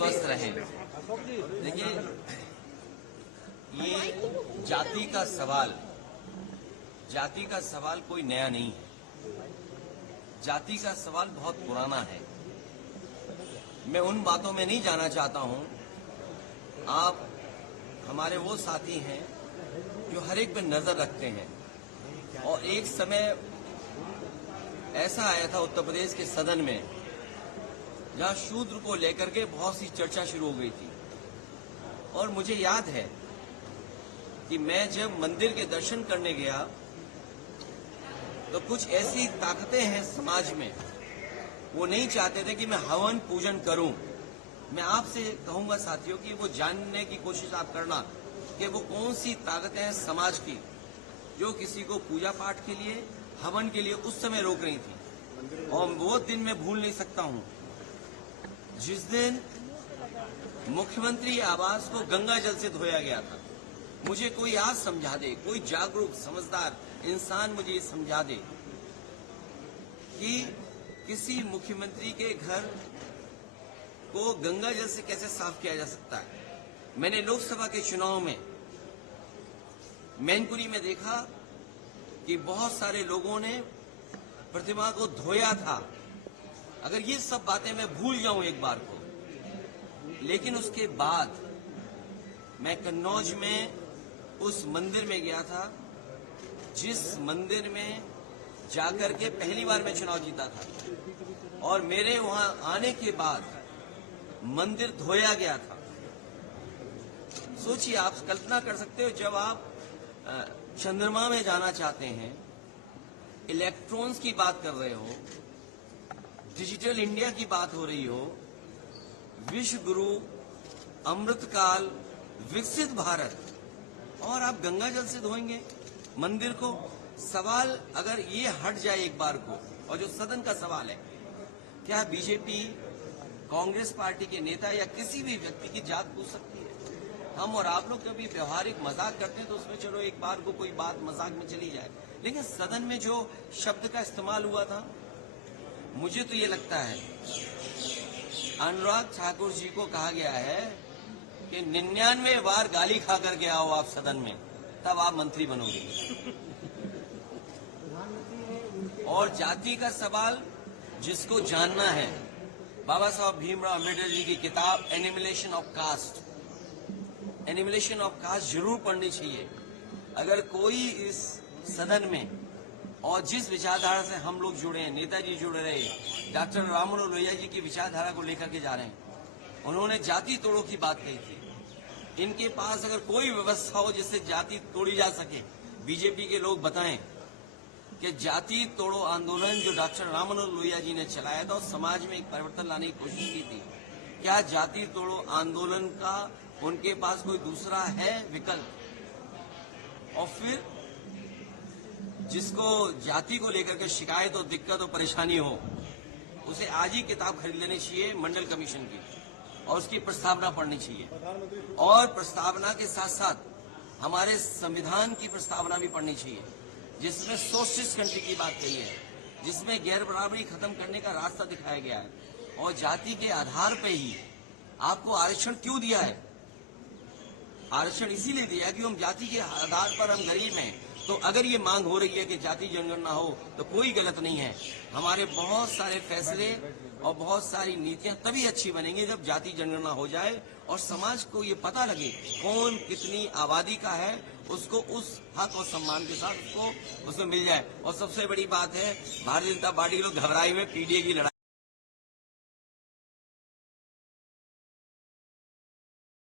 स्वस्थ रहें। देखिए, ये जाति का सवाल कोई नया नहीं है। जाति का सवाल बहुत पुराना है। मैं उन बातों में नहीं जाना चाहता हूं। आप हमारे वो साथी हैं जो हर एक पे नजर रखते हैं, और एक समय ऐसा आया था उत्तर प्रदेश के सदन में जहां शूद्र को लेकर के बहुत सी चर्चा शुरू हो गई थी। और मुझे याद है कि मैं जब मंदिर के दर्शन करने गया तो कुछ ऐसी ताकतें हैं समाज में, वो नहीं चाहते थे कि मैं हवन पूजन करूं। मैं आपसे कहूंगा साथियों कि वो जानने की कोशिश आप करना कि वो कौन सी ताकतें हैं समाज की जो किसी को पूजा पाठ के लिए, हवन के लिए उस समय रोक रही थी। और वो दिन मैं भूल नहीं सकता हूं जिस दिन मुख्यमंत्री आवास को गंगा जल से धोया गया था। मुझे कोई आज समझा दे, कोई जागरूक समझदार इंसान मुझे ये समझा दे कि किसी मुख्यमंत्री के घर को गंगा जल से कैसे साफ किया जा सकता है। मैंने लोकसभा के चुनाव में मैनपुरी में देखा कि बहुत सारे लोगों ने प्रतिमा को धोया था। अगर ये सब बातें मैं भूल जाऊं एक बार को, लेकिन उसके बाद मैं कन्नौज में उस मंदिर में गया था जिस मंदिर में जाकर के पहली बार मैं चुनाव जीता था, और मेरे वहां आने के बाद मंदिर धोया गया था। सोचिए, आप कल्पना कर सकते हो, जब आप चंद्रमा में जाना चाहते हैं, इलेक्ट्रॉन्स की बात कर रहे हो, डिजिटल इंडिया की बात हो रही हो, विश्व गुरु, अमृतकाल, विकसित भारत, और आप गंगा जल से धोएंगे मंदिर को। सवाल अगर ये हट जाए एक बार को, और जो सदन का सवाल है, क्या बीजेपी, कांग्रेस पार्टी के नेता या किसी भी व्यक्ति की जात पूछ सकती है? हम और आप लोग कभी व्यवहारिक मजाक करते हैं तो उसमें चलो एक बार को कोई बात मजाक में चली जाए, लेकिन सदन में जो शब्द का इस्तेमाल हुआ था, मुझे तो ये लगता है अनुराग ठाकुर जी को कहा गया है कि 99 बार गाली खा करके आओ आप सदन में, तब आप मंत्री बनोगे। और जाति का सवाल जिसको जानना है, बाबा साहब भीमराव अम्बेडकर जी की किताब एनिमिलेशन ऑफ कास्ट जरूर पढ़नी चाहिए। अगर कोई इस सदन में, और जिस विचारधारा से हम लोग जुड़े हैं, नेताजी जुड़े रहे, डॉक्टर राममनोहर लोहिया जी की विचारधारा को लेकर के जा रहे हैं, उन्होंने जाति तोड़ो की बात कही थी। इनके पास अगर कोई व्यवस्था हो जिससे जाति तोड़ी जा सके, बीजेपी के लोग बताएं कि जाति तोड़ो आंदोलन जो डॉक्टर राममनोहर लोहिया जी ने चलाया था और समाज में एक परिवर्तन लाने की कोशिश की थी, क्या जाति तोड़ो आंदोलन का उनके पास कोई दूसरा है विकल्प? और फिर जिसको जाति को लेकर के शिकायत और दिक्कत और परेशानी हो, उसे आज ही किताब खरीद लेनी चाहिए मंडल कमीशन की, और उसकी प्रस्तावना पढ़नी चाहिए। और प्रस्तावना के साथ साथ हमारे संविधान की प्रस्तावना भी पढ़नी चाहिए, जिसमें सोशलिस्ट कंट्री की बात कही है, जिसमें गैर बराबरी खत्म करने का रास्ता दिखाया गया है। और जाति के आधार पर ही आपको आरक्षण क्यों दिया है? आरक्षण इसीलिए दिया कि हम जाति के आधार पर हम गरीब हैं। तो अगर ये मांग हो रही है कि जाति जनगणना हो तो कोई गलत नहीं है। हमारे बहुत सारे फैसले और बहुत सारी नीतियां तभी अच्छी बनेंगी जब जाति जनगणना हो जाए और समाज को ये पता लगे कौन कितनी आबादी का है, उसको उस हक और सम्मान के साथ उसको उसमें मिल जाए। और सबसे बड़ी बात है, भारतीय जनता पार्टी के लोग घबराए हुए पीडीए की लड़ाई